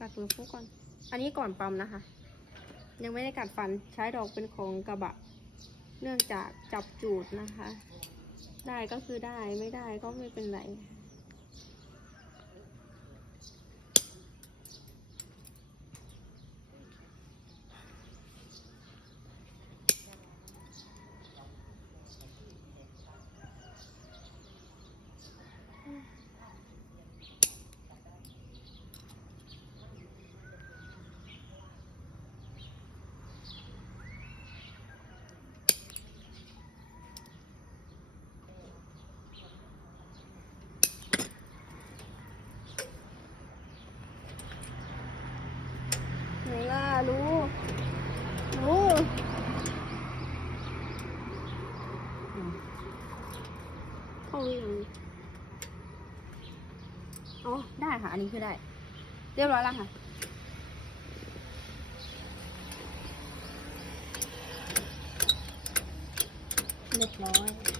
กัดมือฟุกก่อน อันนี้ก่อนปั๊มนะคะ ยังไม่ได้กัดฟันใช้ดอกเป็นของกระบะ เนื่องจากจับจูดนะคะ ได้ก็คือได้ไม่ได้ก็ไม่เป็นไร ไหนล่ะรู้รู้เข้าหรือยังอ๋อ ได้ค่ะ อันนี้คือได้ เรียบร้อยแล้วค่ะเรียบร้อย